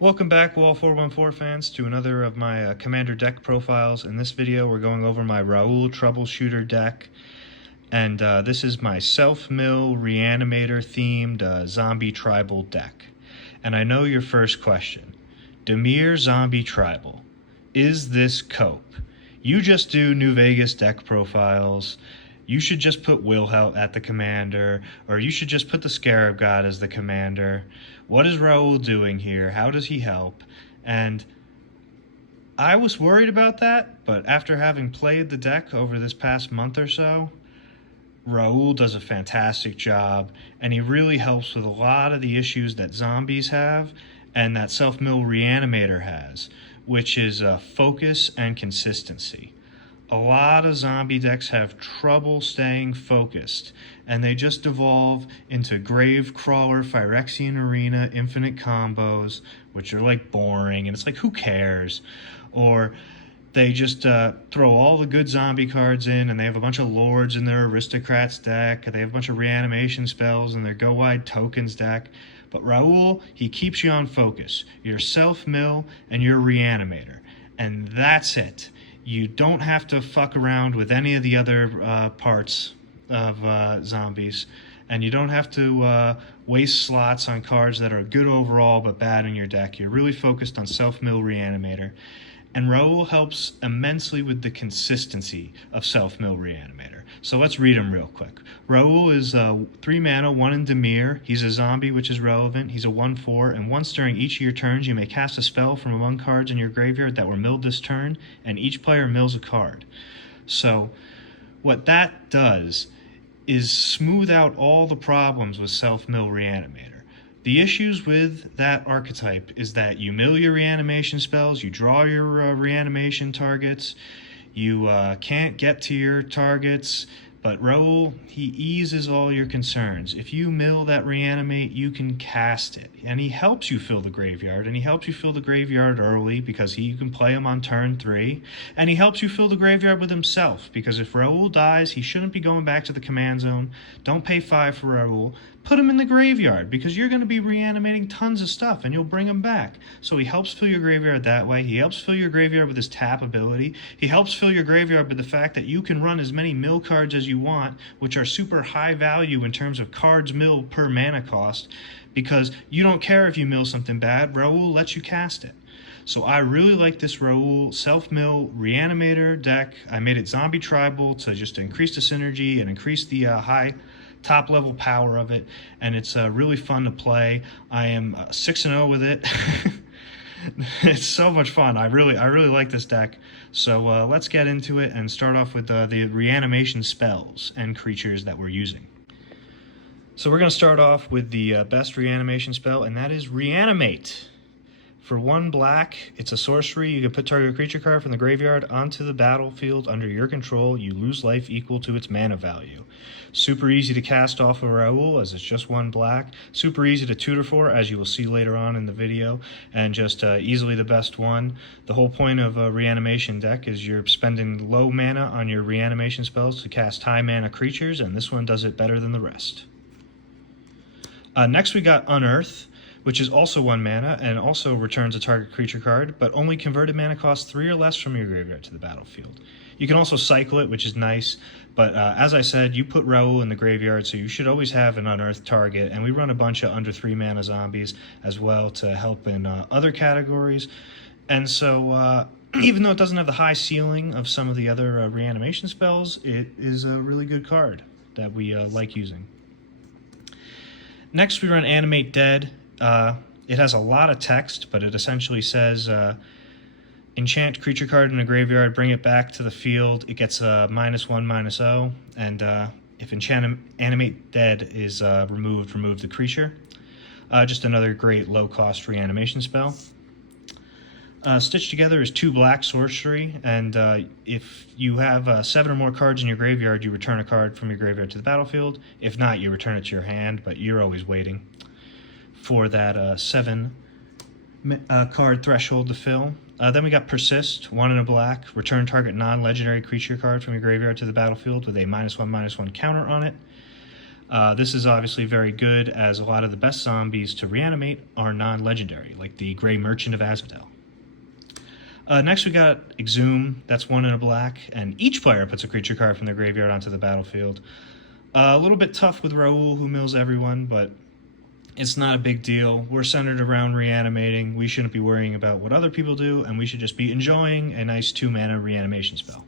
Welcome back, Wall 414 fans, to another of my Commander deck profiles. In this video, we're going over my Raul Troubleshooter deck, and this is my Self-Mill Reanimator themed Zombie Tribal deck. And I know your first question, Dimir Zombie Tribal, is this cope? You just do New Vegas deck profiles. You should just put Wilhelt at the commander, or you should just put the Scarab God as the commander. What is Raul doing here? How does he help? And I was worried about that, but after having played the deck over this past month or so, Raul does a fantastic job, and he really helps with a lot of the issues that zombies have and that Self-Mill Reanimator has, which is focus and consistency. A lot of zombie decks have trouble staying focused, and they just devolve into Grave Crawler, Phyrexian Arena, infinite combos, which are like boring, and it's like, who cares? Or they just throw all the good zombie cards in, and they have a bunch of lords in their aristocrats deck, they have a bunch of reanimation spells in their go wide tokens deck. But Raul, he keeps you on focus. You're self-mill and you're reanimator, and that's it. You don't have to fuck around with any of the other parts of zombies, and you don't have to waste slots on cards that are good overall but bad in your deck. You're really focused on Self-Mill Reanimator, and Raul helps immensely with the consistency of Self-Mill Reanimator. So let's read him real quick. Raul is 3 mana, 1 in Dimir. He's a zombie, which is relevant. He's a 1/4, and once during each of your turns, you may cast a spell from among cards in your graveyard that were milled this turn, and each player mills a card. So what that does is smooth out all the problems with Self-Mill Reanimator. The issues with that archetype is that you mill your reanimation spells, you draw your reanimation targets, you can't get to your targets, but Raul, he eases all your concerns. If you mill that reanimate, you can cast it. And he helps you fill the graveyard, and he helps you fill the graveyard early because you can play him on turn 3. And he helps you fill the graveyard with himself, because if Raul dies, he shouldn't be going back to the command zone. Don't pay 5 for Raul. Put him in the graveyard, because you're going to be reanimating tons of stuff, and you'll bring him back. So he helps fill your graveyard that way. He helps fill your graveyard with his tap ability. He helps fill your graveyard with the fact that you can run as many mill cards as you want, which are super high value in terms of cards milled per mana cost, because you don't care if you mill something bad. Raul lets you cast it. So I really like this Raul Self-Mill Reanimator deck. I made it Zombie Tribal to just increase the synergy and increase the high top level power of it, and it's really fun to play. I am 6-0 with it. It's so much fun. I really like this deck. So let's get into it and start off with the reanimation spells and creatures that we're using. So we're going to start off with the best reanimation spell, and that is Reanimate. For 1 black, it's a sorcery. You can put target creature card from the graveyard onto the battlefield under your control. You lose life equal to its mana value. Super easy to cast off of Raul, as it's just 1 black. Super easy to tutor for, as you will see later on in the video, and just easily the best one. The whole point of a reanimation deck is you're spending low mana on your reanimation spells to cast high mana creatures, and this one does it better than the rest. Next we got Unearth, which is also 1 mana and also returns a target creature card, but only converted mana costs 3 or less from your graveyard to the battlefield. You can also cycle it, which is nice, but as I said, you put Raul in the graveyard, so you should always have an unearthed target, and we run a bunch of under 3 mana zombies as well to help in other categories. And so even though it doesn't have the high ceiling of some of the other reanimation spells, it is a really good card that we like using. Next we run Animate Dead. It has a lot of text, but it essentially says enchant creature card in a graveyard, bring it back to the field. It gets a -1/-0, and if Animate Dead is removed, remove the creature. Just another great low-cost reanimation spell. Stitched Together is 2 black sorcery, and if you have 7 or more cards in your graveyard, you return a card from your graveyard to the battlefield. If not, you return it to your hand, but you're always waiting for that 7 card threshold to fill. Then we got Persist, 1 in a black. Return target non-legendary creature card from your graveyard to the battlefield with a -1/-1 counter on it. This is obviously very good, as a lot of the best zombies to reanimate are non-legendary, like the Grey Merchant of Asphodel. Next we got Exhume, that's 1 in a black, and each player puts a creature card from their graveyard onto the battlefield. A little bit tough with Raul, who mills everyone, but it's not a big deal. We're centered around reanimating. We shouldn't be worrying about what other people do, and we should just be enjoying a nice 2-mana reanimation spell.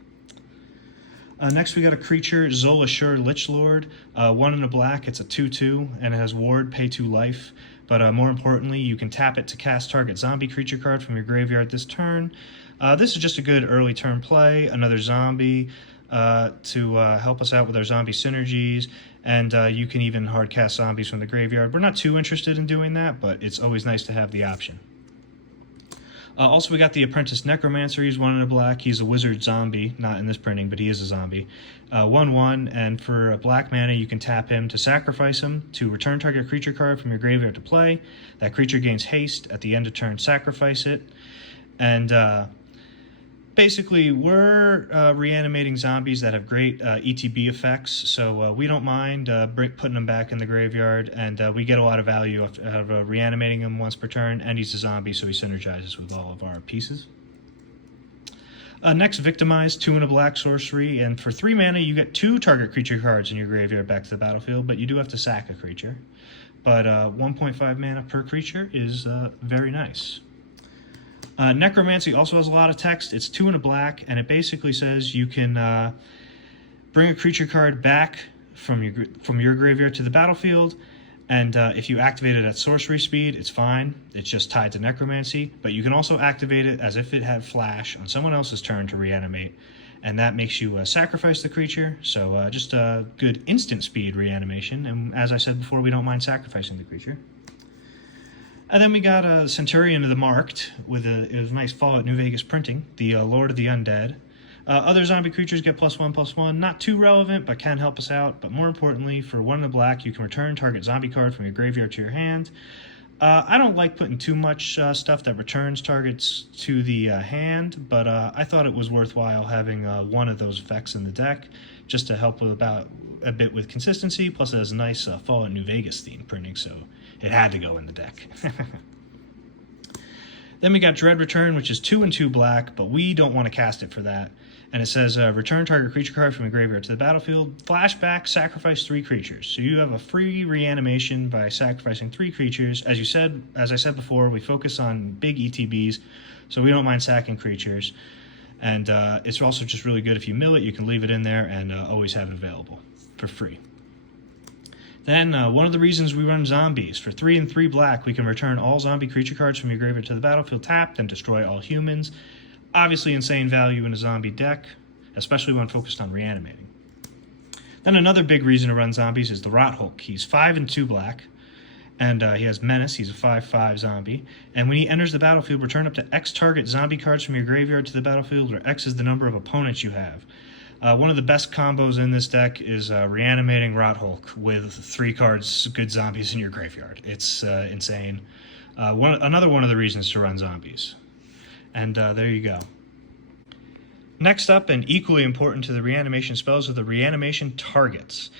Next we got a creature, Zolashur Lichlord, 1 in a black, it's a 2/2, and it has ward, pay 2 life. But more importantly, you can tap it to cast target zombie creature card from your graveyard this turn. This is just a good early turn play, another zombie to help us out with our zombie synergies, and you can even hard cast zombies from the graveyard. We're not too interested in doing that, but it's always nice to have the option. Also, we got the Apprentice Necromancer. He's 1 in a black. He's a wizard zombie, not in this printing, but he is a zombie. 1/1, and for a black mana, you can tap him to sacrifice him to return target creature card from your graveyard to play. That creature gains haste. At the end of turn, sacrifice it. And basically, we're reanimating zombies that have great ETB effects, so we don't mind putting them back in the graveyard, and we get a lot of value out of reanimating him once per turn, and he's a zombie, so he synergizes with all of our pieces. Next, Victimize, 2 in a black sorcery, and for 3 mana, you get 2 target creature cards in your graveyard back to the battlefield, but you do have to sack a creature. But 1.5 mana per creature is very nice. Necromancy also has a lot of text. It's 2 in a black, and it basically says you can bring a creature card back from your graveyard to the battlefield, and if you activate it at sorcery speed, it's fine. It's just tied to Necromancy, but you can also activate it as if it had flash on someone else's turn to reanimate, and that makes you sacrifice the creature, so just a good instant speed reanimation, and as I said before, we don't mind sacrificing the creature. And then we got a Centurion of the Marked with a nice Fallout New Vegas printing, the Lord of the Undead. Other zombie creatures get +1/+1, not too relevant, but can help us out. But more importantly, for 1 in a black, you can return target zombie card from your graveyard to your hand. I don't like putting too much stuff that returns targets to the hand, but I thought it was worthwhile having one of those effects in the deck, just to help with about a bit with consistency. Plus, it has a nice Fallout New Vegas theme printing, so it had to go in the deck. Then we got Dread Return, which is 2 and 2 black, but we don't want to cast it for that. And it says, return target creature card from the graveyard to the battlefield, flashback, sacrifice 3 creatures. So you have a free reanimation by sacrificing 3 creatures. As I said before, we focus on big ETBs, so we don't mind sacking creatures. And it's also just really good if you mill it, you can leave it in there and always have it available for free. Then, one of the reasons we run zombies, for 3 and 3 black, we can return all zombie creature cards from your graveyard to the battlefield tapped and destroy all humans. Obviously insane value in a zombie deck, especially when focused on reanimating. Then another big reason to run zombies is the Rot Hulk. He's 5 and 2 black, and he has Menace. He's a 5/5 zombie. And when he enters the battlefield, return up to X target zombie cards from your graveyard to the battlefield, where X is the number of opponents you have. One of the best combos in this deck is reanimating Rot Hulk with 3 cards, good zombies in your graveyard. It's insane. Another one of the reasons to run zombies. And there you go. Next up, and equally important to the reanimation spells, are the reanimation targets.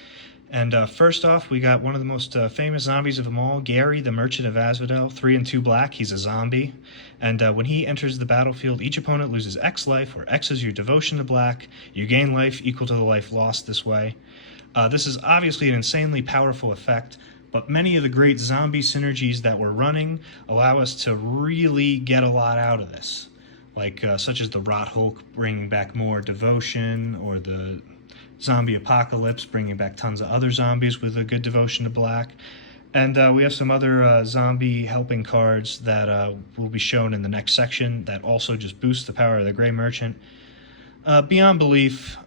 And first off, we got one of the most famous zombies of them all, Gary, the Merchant of Asphodel, 3 and 2 black. He's a zombie. And when he enters the battlefield, each opponent loses X life, where X is your devotion to black. You gain life equal to the life lost this way. This is obviously an insanely powerful effect, but many of the great zombie synergies that we're running allow us to really get a lot out of this. Like, such as the Rot Hulk bringing back more devotion, or the Zombie Apocalypse bringing back tons of other zombies with a good devotion to black. And we have some other zombie helping cards that will be shown in the next section that also just boost the power of the Grey Merchant. Beyond belief,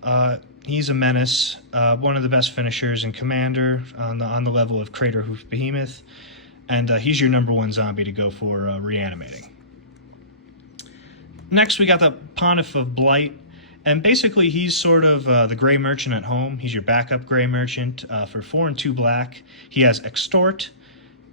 he's a menace, one of the best finishers in Commander on the level of Crater Hoof Behemoth, and he's your #1 zombie to go for reanimating. Next, we got the Pontiff of Blight. And basically, he's sort of the Grey Merchant at home. He's your backup Grey Merchant for 4 and 2 black. He has Extort.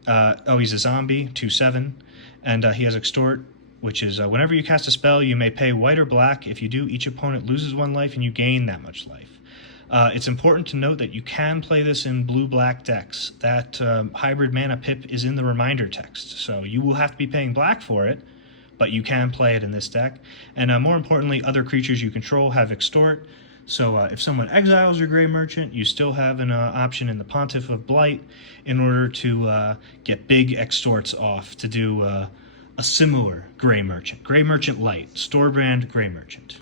He's a zombie, 2/7. And he has Extort, which is whenever you cast a spell, you may pay white or black. If you do, each opponent loses 1 life, and you gain that much life. It's important to note that you can play this in blue-black decks. That hybrid mana pip is in the reminder text, so you will have to be paying black for it, but you can play it in this deck. And more importantly, other creatures you control have extort, so if someone exiles your Grey Merchant, you still have an option in the Pontiff of Blight in order to get big extorts off to do a similar Grey Merchant Light, Storebrand Grey Merchant.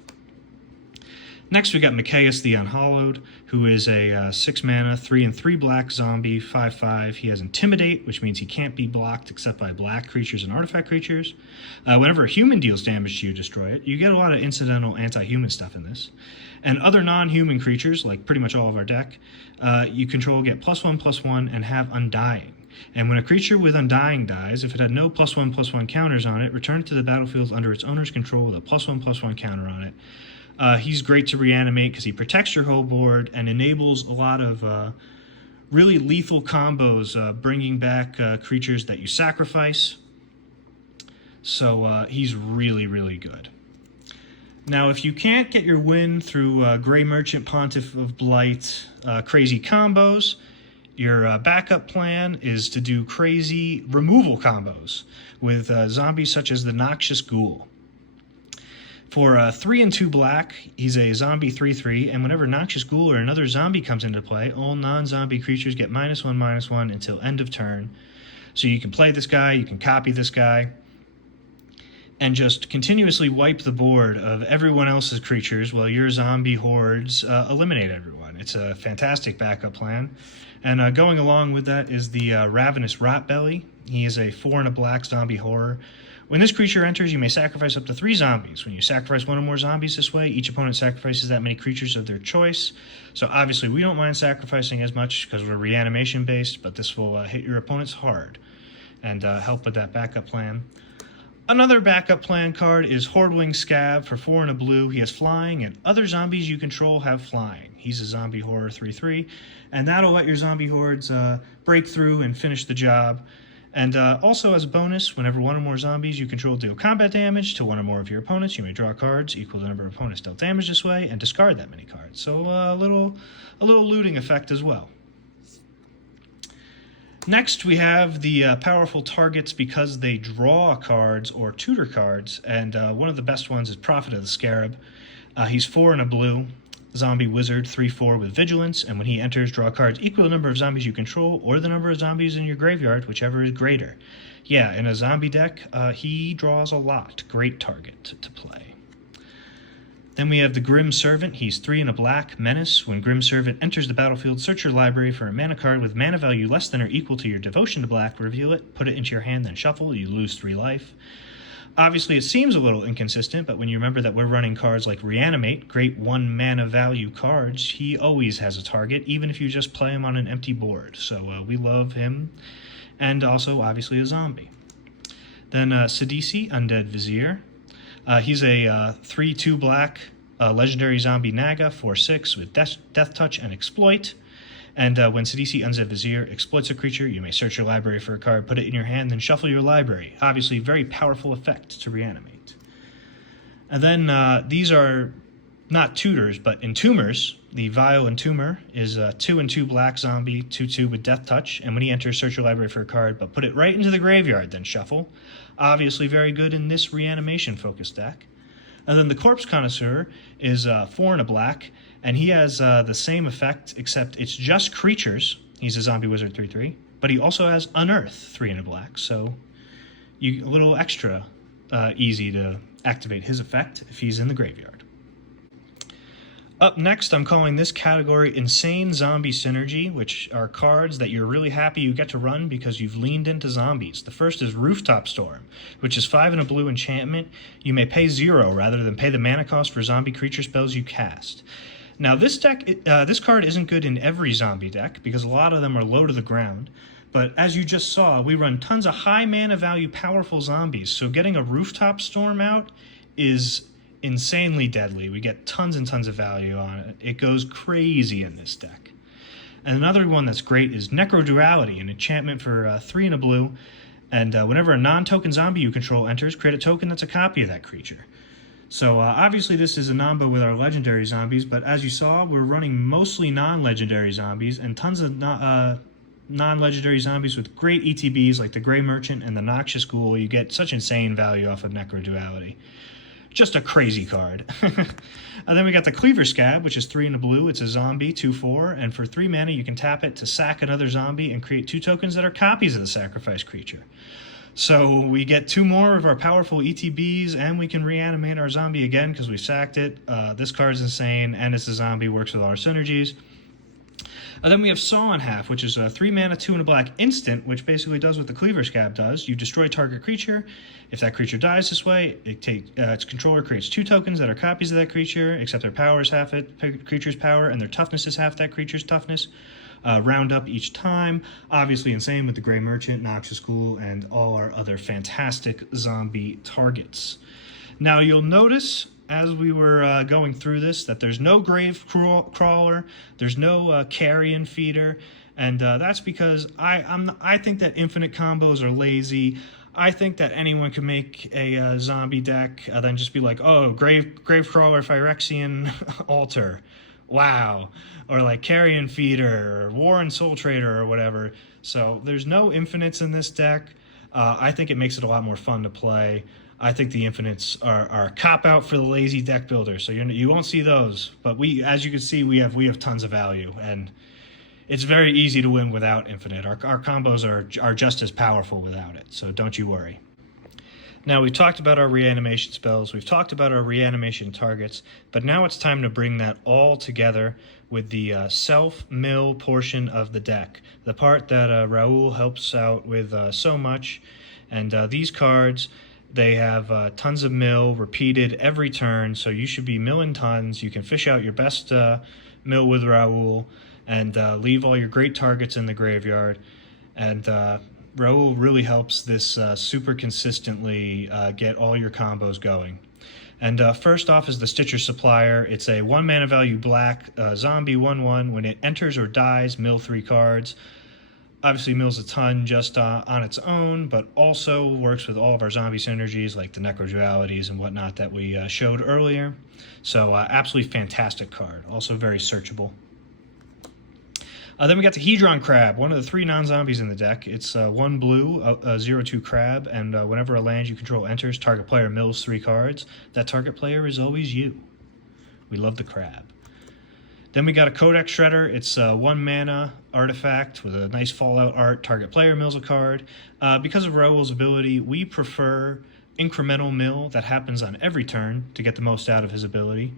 Next we got Mikaeus the Unhallowed, who is a 6 mana, 3 and 3 black zombie, 5/5. He has Intimidate, which means he can't be blocked except by black creatures and artifact creatures. Whenever a human deals damage to you, destroy it. You get a lot of incidental anti-human stuff in this. And other non-human creatures, like pretty much all of our deck, you control get +1/+1 and have Undying. And when a creature with Undying dies, if it had no +1/+1 counters on it, return it to the battlefield under its owner's control with a +1/+1 counter on it. He's great to reanimate because he protects your whole board and enables a lot of really lethal combos, bringing back creatures that you sacrifice. So he's really, really good. Now, if you can't get your win through Grey Merchant, Pontiff of Blight, crazy combos, your backup plan is to do crazy removal combos with zombies such as the Noxious Ghoul. For 3 and 2 black, he's a zombie 3/3, and whenever Noxious Ghoul or another zombie comes into play, all non-zombie creatures get -1/-1 until end of turn. So you can play this guy, you can copy this guy, and just continuously wipe the board of everyone else's creatures while your zombie hordes eliminate everyone. It's a fantastic backup plan. And going along with that is the Ravenous Rotbelly. He is a 4 and a black zombie horror. When this creature enters, you may sacrifice up to 3 zombies. When you sacrifice 1 or more zombies this way, each opponent sacrifices that many creatures of their choice. So obviously we don't mind sacrificing as much because we're reanimation based, but this will hit your opponents hard and help with that backup plan. Another backup plan card is Hordewing Scab for 4 and a blue. He has flying, and other zombies you control have flying. He's a zombie horror 3/3, and that'll let your zombie hordes break through and finish the job. And also as a bonus, whenever 1 or more zombies you control deal combat damage to 1 or more of your opponents, you may draw cards equal to the number of opponents dealt damage this way and discard that many cards. So a little looting effect as well. Next, we have the powerful targets because they draw cards or tutor cards, and one of the best ones is Prophet of the Scarab. He's 4 and a blue, zombie wizard, 3/4 with vigilance, and when he enters, draw cards equal to the number of zombies you control or the number of zombies in your graveyard, whichever is greater. Yeah, in a zombie deck, he draws a lot. Great target to play. Then we have the Grim Servant. He's 3 and a black, menace. When Grim Servant enters the battlefield, search your library for a mana card with mana value less than or equal to your devotion to black, reveal it, put it into your hand, then shuffle. You lose 3 life. Obviously, it seems a little inconsistent, but when you remember that we're running cards like Reanimate, great 1 mana value cards, he always has a target, even if you just play him on an empty board. So we love him, and also, obviously, a zombie. Then Sidisi, Undead Vizier. He's a 3/2 black legendary zombie Naga, 4/6 with Death Touch and Exploit. And when Sidisi Undead Vizier exploits a creature, you may search your library for a card, put it in your hand, then shuffle your library. Obviously, very powerful effect to reanimate. And then these are not tutors, but entombers. The Vile Entomber is a 2 and 2 black zombie, 2/2 with Death Touch. And when he enters, search your library for a card, but put it right into the graveyard, then shuffle. Obviously, very good in this reanimation-focused deck. And then the Corpse Connoisseur is 4 and a black, and he has the same effect, except it's just creatures. He's a zombie wizard 3/3, but he also has Unearth 3 and a black, so a little extra easy to activate his effect if he's in the graveyard. Up next, I'm calling this category Insane Zombie Synergy, which are cards that you're really happy you get to run because you've leaned into zombies. The first is Rooftop Storm, which is 5 and a blue enchantment. You may pay 0 rather than pay the mana cost for zombie creature spells you cast. Now, this card isn't good in every zombie deck because a lot of them are low to the ground. But as you just saw, we run tons of high mana value powerful zombies, so getting a Rooftop Storm out is insanely deadly. We get tons and tons of value on it. It goes crazy in this deck. And another one that's great is Necroduality, an enchantment for 3 and a blue. And whenever a non-token zombie you control enters, create a token that's a copy of that creature. So obviously this is a Namba with our legendary zombies, but as you saw, we're running mostly non-legendary zombies and tons of non-legendary zombies with great ETBs like the Grey Merchant and the Noxious Ghoul. You get such insane value off of Necroduality. Just a crazy card. And then we got the Cleaver Scab, which is 3 in a blue. It's a zombie, 2/4, and for 3 mana you can tap it to sack another zombie and create 2 tokens that are copies of the sacrificed creature. So we get 2 more of our powerful ETBs, and we can reanimate our zombie again because we sacked it. This card's insane, and it's a zombie, works with all our synergies. And then we have Saw in Half, which is a 3 mana, 2 and a black instant, which basically does what the Cleaver Scab does. You destroy target creature. If that creature dies this way, its controller creates 2 tokens that are copies of that creature, except their power is half it, creature's power, and their toughness is half that creature's toughness. Round up each time. Obviously insane with the Grey Merchant, Noxious Ghoul, and all our other fantastic zombie targets. Now you'll notice as we were going through this that there's no Grave Crawler, there's no Carrion Feeder, and that's because I think that infinite combos are lazy. I think that anyone can make a zombie deck, then just be like, oh, Grave Crawler, Phyrexian Altar. Wow. Or like Carrion Feeder, or War and Soul Trader, or whatever. So there's no infinites in this deck. I think it makes it a lot more fun to play. I think the infinites are a cop-out for the lazy deck builder, so you won't see those. But as you can see, we have tons of value, and it's very easy to win without infinite. Our combos are just as powerful without it, so don't you worry. Now, we've talked about our reanimation spells, we've talked about our reanimation targets, but now it's time to bring that all together with the self-mill portion of the deck, the part that Raul helps out with so much. And these cards, they have tons of mill repeated every turn, so you should be milling tons. You can fish out your best mill with Raul and leave all your great targets in the graveyard. And Raul really helps this super consistently get all your combos going. And first off is the Stitcher Supplier. It's a 1 mana value black zombie 1/1. When it enters or dies, mill 3 cards. Obviously mills a ton just on its own, but also works with all of our zombie synergies like the Necrodualities and whatnot that we showed earlier. So absolutely fantastic card. Also very searchable. Then we got the Hedron Crab, one of the 3 non-zombies in the deck. It's 1 blue, a 0/2 crab, and whenever a land you control enters, target player mills 3 cards. That target player is always you. We love the crab. Then we got a Codex Shredder. It's 1 mana artifact with a nice Fallout art. Target player mills a card. Because of Raul's ability, we prefer incremental mill that happens on every turn to get the most out of his ability,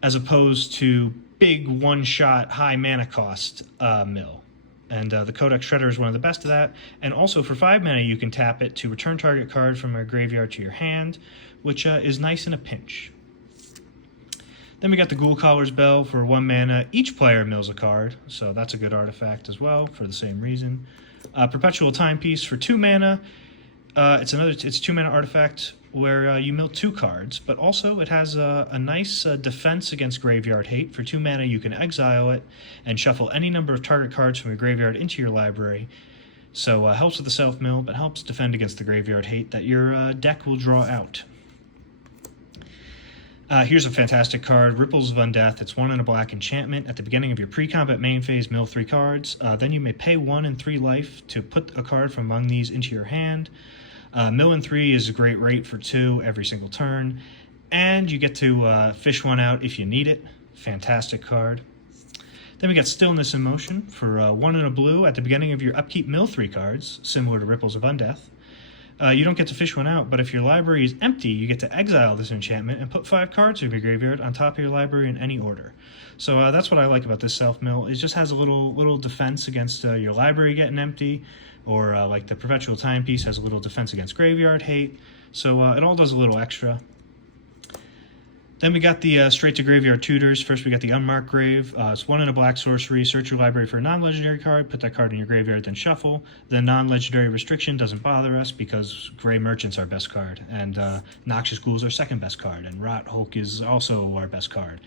as opposed to big one-shot, high mana cost mill. And the Codex Shredder is one of the best of that. And also for 5 mana, you can tap it to return target card from your graveyard to your hand, which is nice in a pinch. Then we got the Ghoul Caller's Bell for 1 mana. Each player mills a card, so that's a good artifact as well for the same reason. Perpetual Timepiece for 2 mana. It's a 2 mana artifact where you mill 2 cards, but also it has a nice defense against graveyard hate. For 2 mana, you can exile it and shuffle any number of target cards from your graveyard into your library. So helps with the self-mill, but helps defend against the graveyard hate that your deck will draw out. Here's a fantastic card, Ripples of Undeath. It's 1 and a black enchantment. At the beginning of your pre-combat main phase, mill 3 cards. Then you may pay 1 and 3 life to put a card from among these into your hand. Mill and 3 is a great rate for 2 every single turn. And you get to fish 1 out if you need it. Fantastic card. Then we got Stillness in Motion for 1 and a blue. At the beginning of your upkeep, mill 3 cards, similar to Ripples of Undeath. You don't get to fish 1 out, but if your library is empty, you get to exile this enchantment and put 5 cards from your graveyard on top of your library in any order. So that's what I like about this self-mill. It just has a little defense against your library getting empty, or like the Perpetual Timepiece has a little defense against graveyard hate. So it all does a little extra. Then we got the straight to graveyard tutors. First we got the Unmarked Grave. It's 1 and a black sorcery. Search your library for a non-legendary card, put that card in your graveyard, then shuffle. The non-legendary restriction doesn't bother us because Grey Merchant's our best card, and Noxious Ghoul's our second best card, and Rot Hulk is also our best card.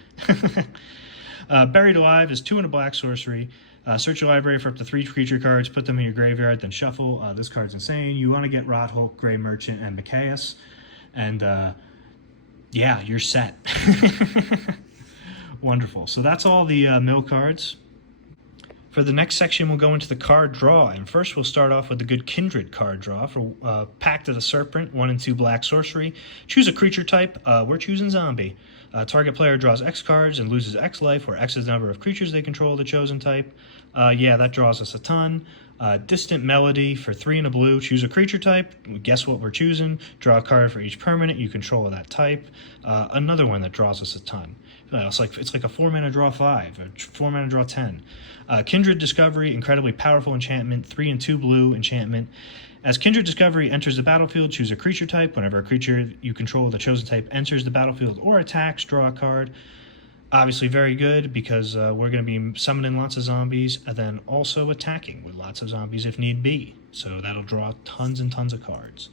Buried Alive is 2 and a black sorcery. Search your library for up to 3 creature cards, put them in your graveyard, then shuffle. This card's insane. You want to get Rot Hulk, Grey Merchant, and Mikaeus, and yeah, you're set. Wonderful. So that's all the mill cards. For the next section, we'll go into the card draw, and first we'll start off with the good Kindred card draw for Pact of the Serpent, 1 and 2 black sorcery. Choose a creature type. We're choosing zombie. Target player draws X cards and loses X life, where X is the number of creatures they control of the chosen type. Yeah, that draws us a ton. Distant Melody for 3 and a blue. Choose a creature type. Guess what we're choosing. Draw a card for each permanent you control of that type. Another one that draws us a ton. It's like a 4-mana draw 5, or 4-mana draw 10. Kindred Discovery, incredibly powerful enchantment, 3 and 2 blue enchantment. As Kindred Discovery enters the battlefield, choose a creature type. Whenever a creature you control of the chosen type enters the battlefield or attacks, draw a card. Obviously very good because we're going to be summoning lots of zombies and then also attacking with lots of zombies if need be. So that'll draw tons and tons of cards.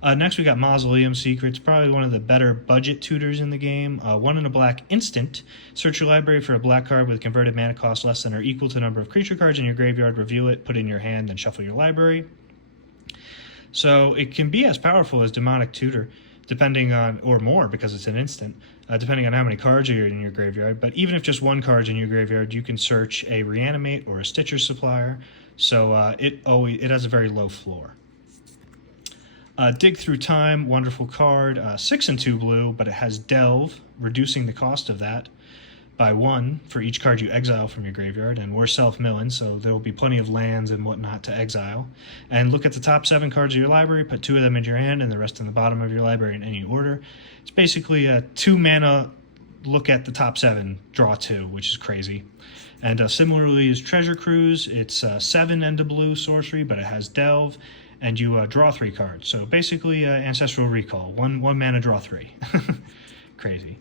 Next we got Mausoleum Secrets, probably one of the better budget tutors in the game. 1 and a black instant. Search your library for a black card with converted mana cost less than or equal to the number of creature cards in your graveyard. Reveal it, put it in your hand, then shuffle your library. So it can be as powerful as Demonic Tutor, depending on, or more because it's an instant, depending on how many cards are in your graveyard. But even if just 1 card's in your graveyard, you can search a Reanimate or a Stitcher Supplier. So it has a very low floor. Dig Through Time, wonderful card, 6 and 2 blue, but it has Delve, reducing the cost of that by 1 for each card you exile from your graveyard, and we're self-milling, so there will be plenty of lands and whatnot to exile. And look at the top 7 cards of your library, put 2 of them in your hand and the rest in the bottom of your library in any order. It's basically a 2-mana look at the top 7, draw 2, which is crazy. And similarly is Treasure Cruise, it's 7 and a blue sorcery, but it has Delve, and you draw 3 cards. So basically Ancestral Recall, 1 mana, draw 3. Crazy.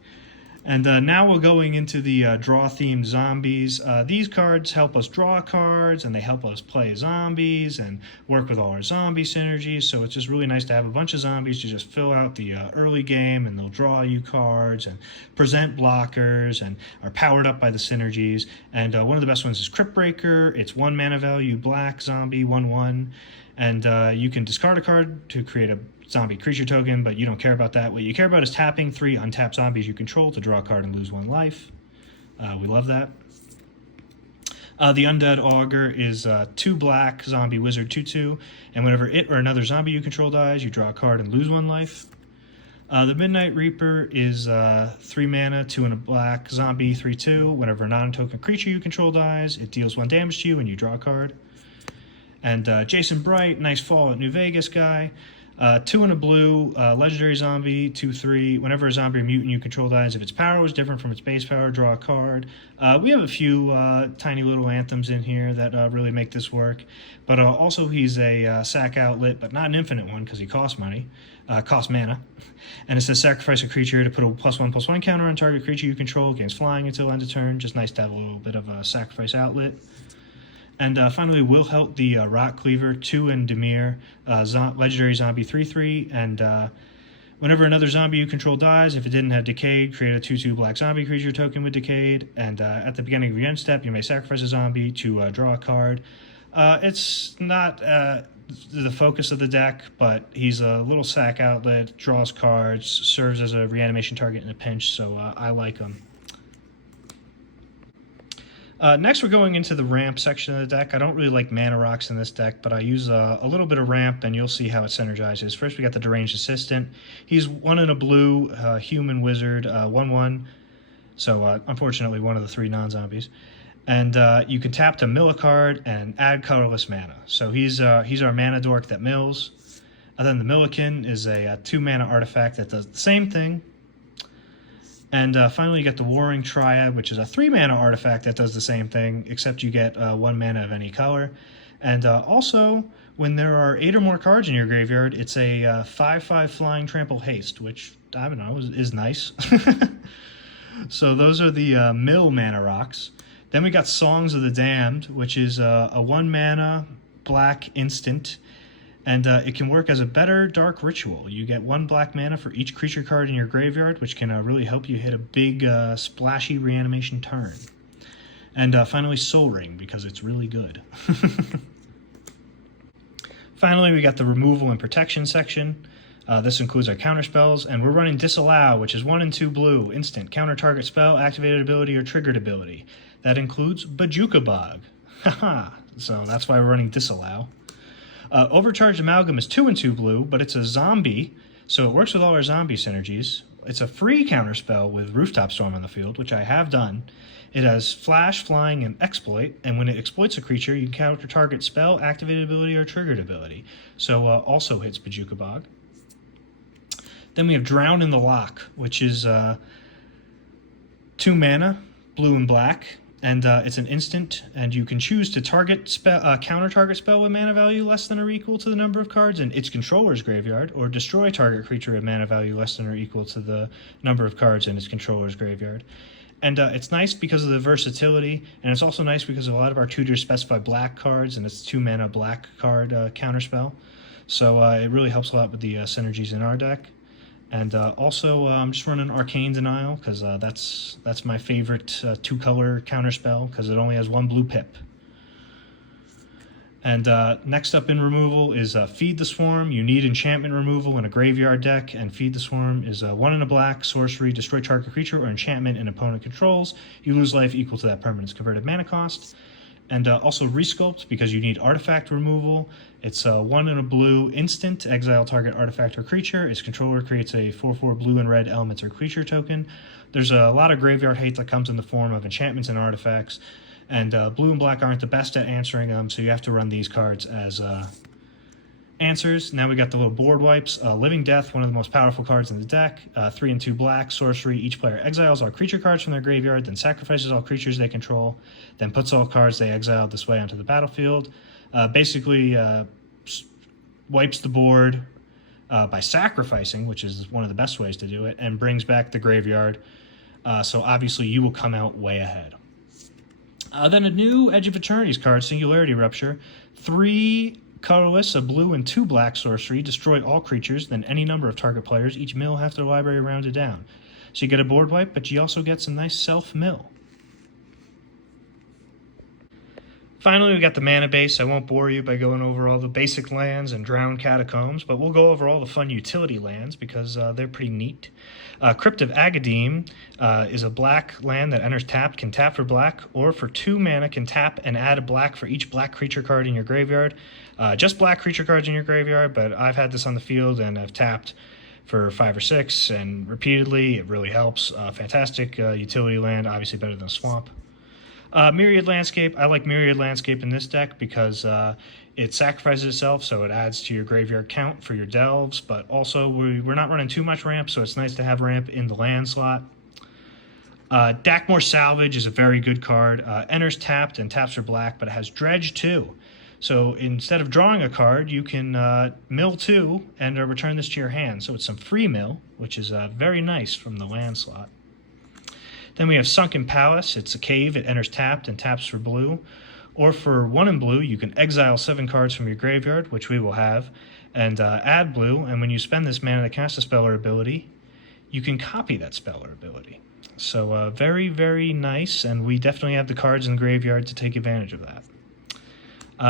And now we're going into the draw-themed zombies. These cards help us draw cards, and they help us play zombies and work with all our zombie synergies. So it's just really nice to have a bunch of zombies to just fill out the early game, and they'll draw you cards and present blockers and are powered up by the synergies. And one of the best ones is Crypt Breaker. It's 1 mana value, black, zombie, 1/1. And you can discard a card to create a zombie creature token, but you don't care about that. What you care about is tapping 3 untapped zombies you control to draw a card and lose 1 life. We love that. The Undead Augur is 2 black, zombie wizard 2/2, and whenever it or another zombie you control dies, you draw a card and lose 1 life. The Midnight Reaper is 3 mana, 2 and a black, zombie 3/2. Whenever a non-token creature you control dies, it deals 1 damage to you and you draw a card. And Jason Bright, nice Fall at New Vegas guy. 2 and a blue, legendary zombie, 2/3. Whenever a zombie or mutant you control dies, if its power is different from its base power, draw a card. We have a few tiny little anthems in here that really make this work. But also he's a sack outlet, but not an infinite one because he costs money, costs mana. And it says sacrifice a creature to put a +1/+1 counter on target creature you control against flying until end of turn. Just nice to have a little bit of a sacrifice outlet. And finally, Wilhelt the Rock Cleaver, 2 and Demir, legendary zombie 3/3, and whenever another zombie you control dies, if it didn't have Decayed, create a 2/2 black zombie creature token with Decayed, and at the beginning of your end step, you may sacrifice a zombie to draw a card. It's not the focus of the deck, but he's a little sack outlet, draws cards, serves as a reanimation target in a pinch, so I like him. Next, we're going into the ramp section of the deck. I don't really like mana rocks in this deck, but I use a little bit of ramp, and you'll see how it synergizes. First, we got the Deranged Assistant. He's 1 and a blue, human wizard, 1/1. So, unfortunately, one of the 3 non-zombies. And you can tap to mill a card and add colorless mana. So he's our mana dork that mills. And then the Milliken is a 2 mana artifact that does the same thing. And finally, you get the Warring Triad, which is a 3 mana artifact that does the same thing, except you get 1 mana of any color. And also, when there are 8 or more cards in your graveyard, it's a 5/5 Flying Trample Haste, which, I don't know, is nice. So those are the mill mana rocks. Then we got Songs of the Damned, which is a 1 mana black instant. And it can work as a better dark ritual. You get 1 black mana for each creature card in your graveyard, which can really help you hit a big splashy reanimation turn. And finally, Soul Ring, because it's really good. Finally, we got the removal and protection section. This includes our counter spells, and we're running Disallow, which is 1 and 2 blue, instant, counter target spell, activated ability, or triggered ability. That includes Bajuka Bog. Haha, so that's why we're running Disallow. Overcharged Amalgam is 2 and 2 blue, but it's a zombie, so it works with all our zombie synergies. It's a free counter spell with Rooftop Storm on the field, which I have done. It has Flash, Flying, and Exploit, and when it exploits a creature, you can counter target spell, activated ability, or triggered ability. So also hits Bajuka Bog. Then we have Drown in the Lock, which is 2 mana, blue and black, and it's an instant, and you can choose to counter target spell with mana value less than or equal to the number of cards in its controller's graveyard, or destroy target creature with mana value less than or equal to the number of cards in its controller's graveyard. And it's nice because of the versatility, and it's also nice because a lot of our tutors specify black cards, and it's 2 mana black card counterspell. So it really helps a lot with the synergies in our deck. And also, I'm just running Arcane Denial because that's my favorite 2-color counterspell because it only has 1 blue pip. And next up in removal is Feed the Swarm. You need enchantment removal in a graveyard deck, and Feed the Swarm is 1 and a black, sorcery, destroy target creature or enchantment an opponent controls. You lose life equal to that permanent's converted mana cost. And also Resculpt because you need artifact removal. It's 1 and a blue instant, exile target artifact or creature. Its controller creates a 4/4 blue and red elements or creature token. There's a lot of graveyard hate that comes in the form of enchantments and artifacts, and blue and black aren't the best at answering them, so you have to run these cards as answers. Now we got the little board wipes. Living Death, one of the most powerful cards in the deck. 3 and 2 black, sorcery. Each player exiles all creature cards from their graveyard, then sacrifices all creatures they control, then puts all cards they exiled this way onto the battlefield. Basically wipes the board by sacrificing, which is one of the best ways to do it, and brings back the graveyard. So obviously you will come out way ahead. Then a new Edge of Eternity's card, Singularity Rupture. 3 colorless, a blue and 2 black sorcery. Destroy all creatures, then any number of target players. Each mill half their library rounded down. So you get a board wipe, but you also get some nice self-mill. Finally, we got the mana base. I won't bore you by going over all the basic lands and Drowned Catacombs, but we'll go over all the fun utility lands because they're pretty neat. Crypt of Agadim is a black land that enters tapped, can tap for black, or for 2 mana can tap and add a black for each black creature card in your graveyard. Just black creature cards in your graveyard, but I've had this on the field and I've tapped for 5 or 6 and repeatedly. It really helps. Fantastic utility land, obviously better than Swamp. Myriad Landscape. I like Myriad Landscape in this deck because it sacrifices itself, so it adds to your graveyard count for your delves, but also we're not running too much ramp, so it's nice to have ramp in the land slot. Dakmor Salvage is a very good card. Enters tapped and taps for black, but it has Dredge too. So instead of drawing a card, you can mill 2 and return this to your hand. So it's some free mill, which is very nice from the land slot. Then we have Sunken Palace. It's a cave. It enters tapped and taps for blue. Or for 1 in blue, you can exile 7 cards from your graveyard, which we will have, and add blue. And when you spend this mana to cast a spell or ability, you can copy that spell or ability. So very, very nice, and we definitely have the cards in the graveyard to take advantage of that.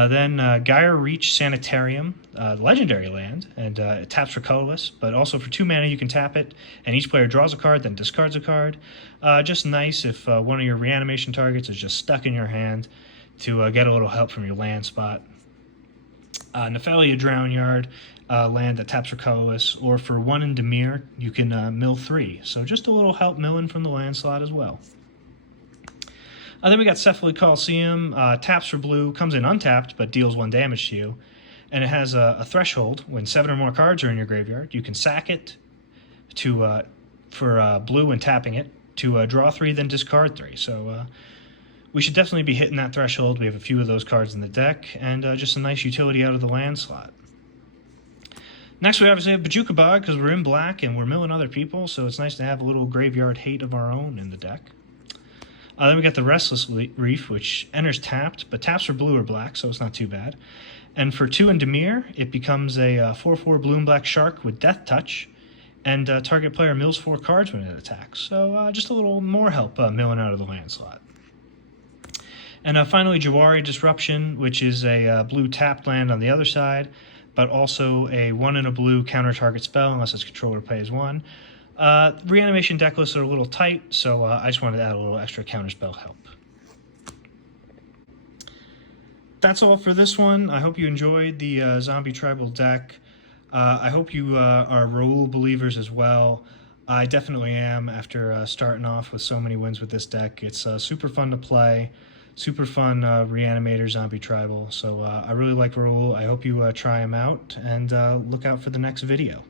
Then Gyre Reach Sanitarium, legendary land, and it taps for colorless, but also for 2 mana you can tap it, and each player draws a card, then discards a card. Just nice if one of your reanimation targets is just stuck in your hand to get a little help from your land spot. Nephalia Drownyard, land that taps for colorless, or for 1 in Dimir, you can mill 3. So just a little help milling from the land slot as well. Then we got Cephaly Coliseum, taps for blue, comes in untapped, but deals 1 damage to you. And it has a threshold. When 7 or more cards are in your graveyard, you can sack it for blue and tapping it to draw 3, then discard 3. So we should definitely be hitting that threshold. We have a few of those cards in the deck, and just a nice utility out of the land slot. Next, we obviously have Bajuka Bog, because we're in black and we're milling other people, so it's nice to have a little graveyard hate of our own in the deck. Then we got the Restless Reef, which enters tapped, but taps for blue or black, so it's not too bad. And for 2 in Dimir, it becomes a 4/4 blue and black shark with Death Touch, and target player mills 4 cards when it attacks. So just a little more help milling out of the land slot. And finally, Jawari Disruption, which is a blue tapped land on the other side, but also a 1 in a blue counter target spell unless its controller pays 1. Reanimation deck lists are a little tight, so I just wanted to add a little extra counterspell help. That's all for this one. I hope you enjoyed the Zombie Tribal deck. I hope you are Raul believers as well. I definitely am after starting off with so many wins with this deck. It's super fun to play, super fun Reanimator Zombie Tribal. So I really like Raul. I hope you try him out, and look out for the next video.